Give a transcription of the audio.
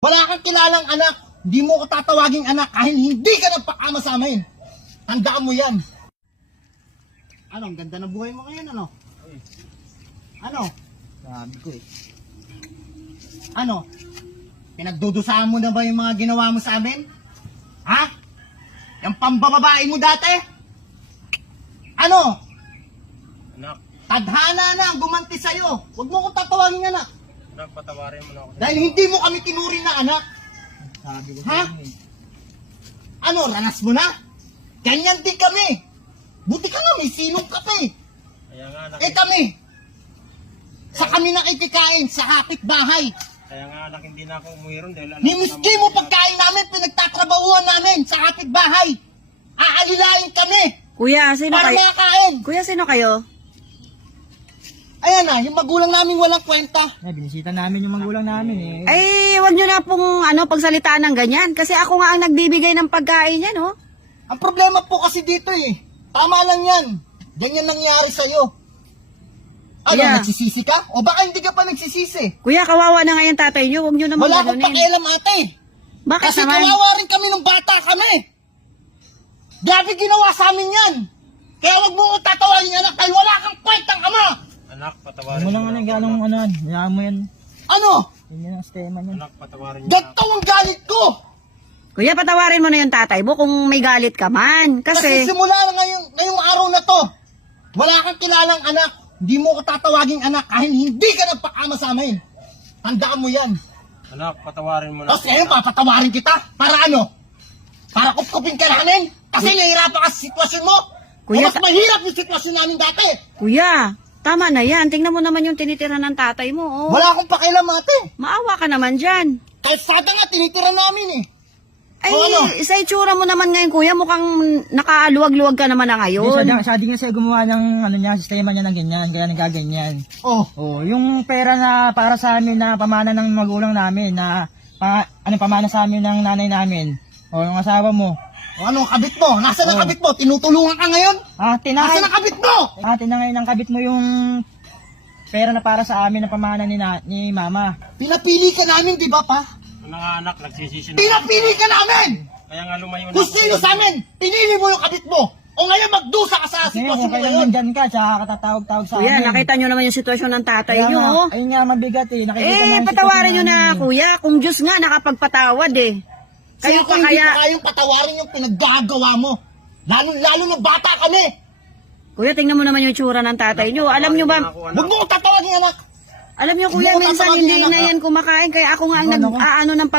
Wala kang kilalang anak. Hindi mo ko tatawaging anak kahit hindi ka nagpakama sa amin. Tandaan mo yan. Ano, ang ganda ng buhay mo ngayon, ano? Ano? Sabi ko eh. Ano? Pinagdudusahan mo na ba yung mga ginawa mo sa amin? Ha? Yung pambababae mo dati? Ano? Anak, Tadhana na ang gumanti sa'yo. Huwag mo kong tatawagin anak. anak, patawarin mo na ako. Dahil hindi mo kami tinuring na anak. Sabi ko Ha? sa inyo eh. Ano, ranas mo na? Ganyan din kami. Buti ka na, may sinong ka pa eh. Kaya nga anak, Eh kami, sa kami nakikikain, sa kapitbahay. kaya nga anak, hindi na ako umuwi ron dahil anak, Nimiski mo pagkain namin, pinagtatrabahuan namin sa kapitbahay. Aalilain kami Kuya, sino para kayo? makakain. Kuya, sino kayo? Ayan na, yung magulang namin walang kwenta. Binisita namin yung magulang namin eh. Ay, wag nyo na pong pagsalitaan ng ganyan. Kasi ako nga ang nagbibigay ng pagkain yan, oh. Ang problema po kasi dito eh, tama lang yan. Ganyan nangyari sa'yo. Ano, Yeah. nagsisisi ka? O baka hindi ka pa nagsisisi? Kuya, kawawa na nga yung tatay nyo. Huwag nyo naman Wala akong ganunin. pakialam ate. Bakit Kasi naman? kawawa rin kami nung bata kami. Grabe ginawa sa amin yan. Kaya wag mo kong tatawagin anak dahil wala kang kwentang ama. anak, Huwag patawarin mo mo lang na ano, ako. ganong ano, hayaan mo yan. Ano? Yun ang sistema niya. Anak, patawarin mo na Ganto ang galit ko. Kuya, patawarin mo na yung tatay mo kung may galit ka man. Kasi Kasi, simula na ngayong araw na to, wala kang kilalang anak. Hindi mo ko tatawaging anak kahit hindi ka nagpakama sa amin. Tandaan mo yan. Anak, patawarin mo na Tapos ngayon, papatawarin kita. Para ano? Para kupkupin ka namin? Kasi nahihirapan ka sa sitwasyon mo? Kuya, o mas mahirap yung sitwasyon namin dati? kuya, tama na yan. Tingnan mo naman yung tinitira ng tatay mo, oh. Wala akong pakialam ate. Maawa ka naman dyan. Kahit sada nga, tinitira namin eh. Ay, O ano? sa itsura mo naman ngayon, kuya, mukhang nakaaluwag-luwag ka naman na ngayon. Siya din kasi gumawa ng ano niya, sistema niya ng ganyan, kaya nagaganyan. Oh, Oh, yung pera na para sa amin na pamana ng magulang namin na pamana sa amin ng nanay namin. O yung asawa mo. o ano, kabit mo? Nasaan ang kabit mo? Tinutulungan ka ngayon? Nasaan ang kabit mo? Tinangay ng kabit mo yung pera na para sa amin na pamana ni mama. Pinapili ka namin, di ba pa? Ano nga anak, nagsisisi na. Pinapili ka namin! Kaya nga lumayo na Kung ako. sino sa amin, pinili mo yung kabit mo. O ngayon, magdusa ka sa Kasi sitwasyon kung mo kailan ngayon. nandyan ka, tsaka katatawag-tawag sa Kuya, amin. nakita nyo naman yung sitwasyon ng tatay Kaya nyo, nga, oh. ayun nga mabigat eh. Nakikita Eh, namin patawarin nyo sitwasyon na, namin. kuya. Kung Diyos nga nakapagpatawad, eh. Kayo Sino pa kung hindi kaya... ka kayang patawarin yung pinaggagawa mo? Lalo na bata kami. Kuya, tingnan mo naman yung itsura ng tatay nyo. Alam nyo ba, Ako, anak. Huwag mo kong tatawagin anak. alam nyo kuya, Hindi ko minsan tatawagin hindi yan, na ah. yan kumakain. Kaya ako nga ang Ano, nag-aano ng